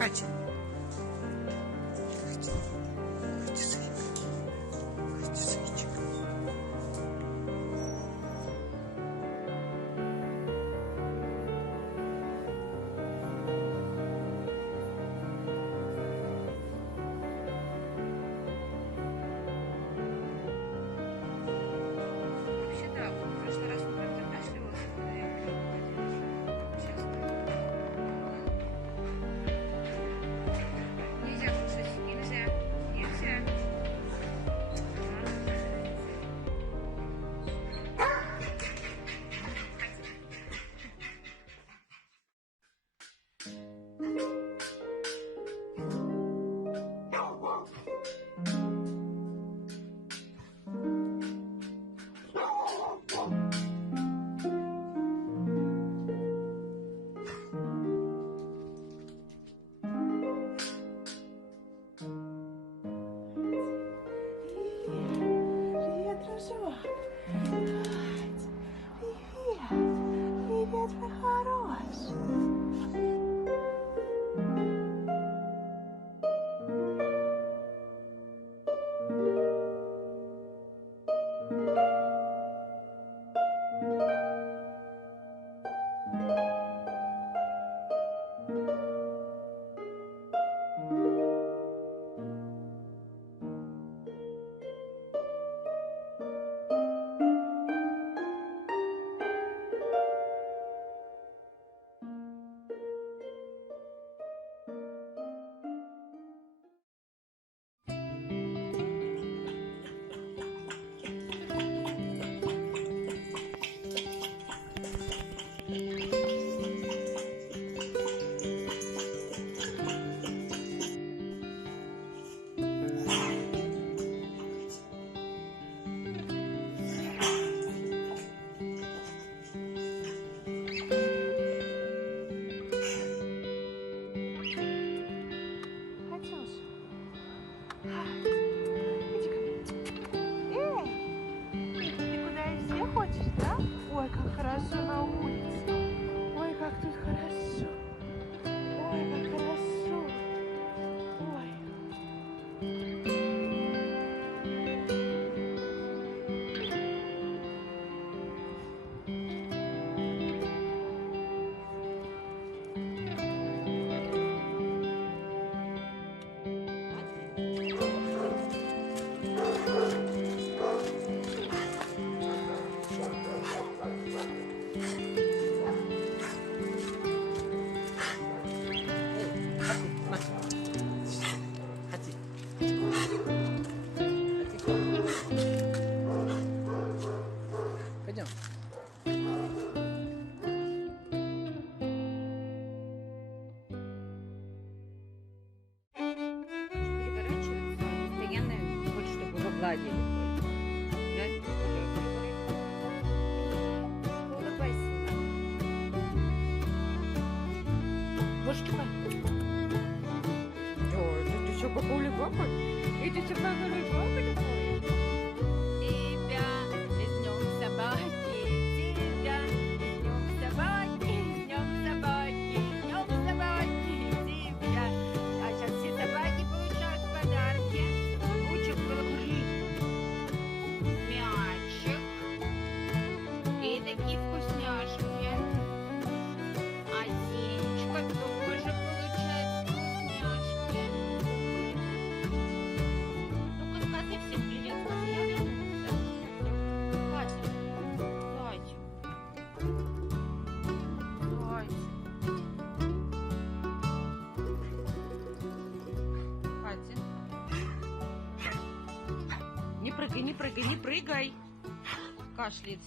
Катя. Привет, мой хороший. Хочешь, да? Ой, как хорошо на улице. Ой, как тут хорошо. Ой, как хорошо. Ой. Пойдем. Переворачивается, постоянно хочет, чтобы его гладили. Да? Улыбайся. Вот что? Ты что, как улыбака? И ты что, как улыбака такая? Такие вкусняшки. А Зиночка тоже получает вкусняшки. Ну-ка скажи всем привет, скажи, я вернулся. Катя, Катя. Катя. Не прыгай, не прыгай, не прыгай. Кашляет.